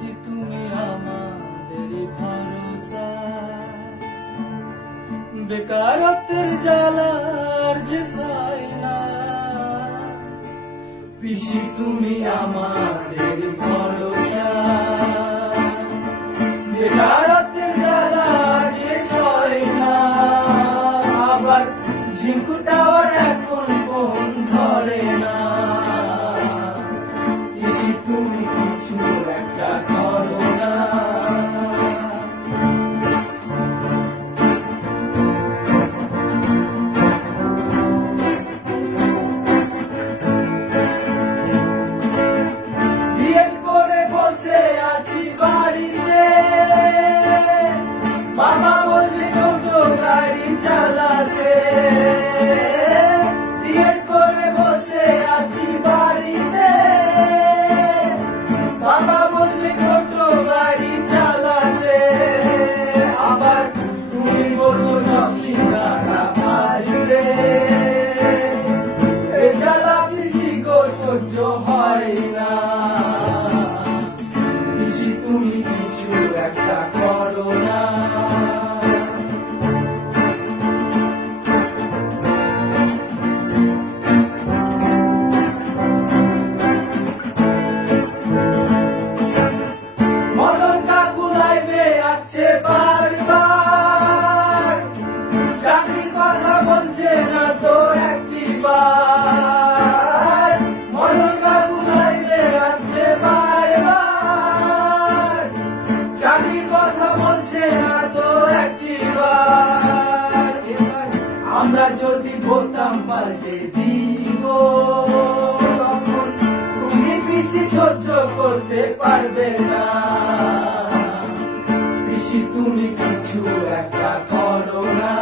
পিসি তুমি আমাদেরই ভরসা, বেকারত্বের জ্বালার যে সাই না। পিসি তুমি আমাদের ভরসা, বেকারত্বের জ্বালার যে সাই না। আবার ঝিঙ্কু টাওয়ার এখন ফোন ধরে না। পিসি তুমি কিছু একটা করো না। বিএড করে বসে আছি বাড়িতে, বাবা বলছে টোটো গাড়ি চালাতে। বিএড করে বসে আছি বাড়িতে, বাবা বলছে টোটো গাড়ি চালাতে। আবার তুমি বলছো সব সিঙ্গারা বাজরে, এ জ্বালা পিসি গো সহ্য হয় না। পিসি তুমি কিছু একটা করো না। মদন কাকু লাইভে আসছে বারবার, চাকরির কথা বলছে না তো একটিবার। মদন কাকু লাইভে আসছে বারবার, চাকরির কথা বলছে না তো একটিবার। আমরা যদি বলতাম পাল্টে দিব, তখন তুমি পিসি সহ্য করতে পারবে না। পিসি তুমি কিছু একটা করো না।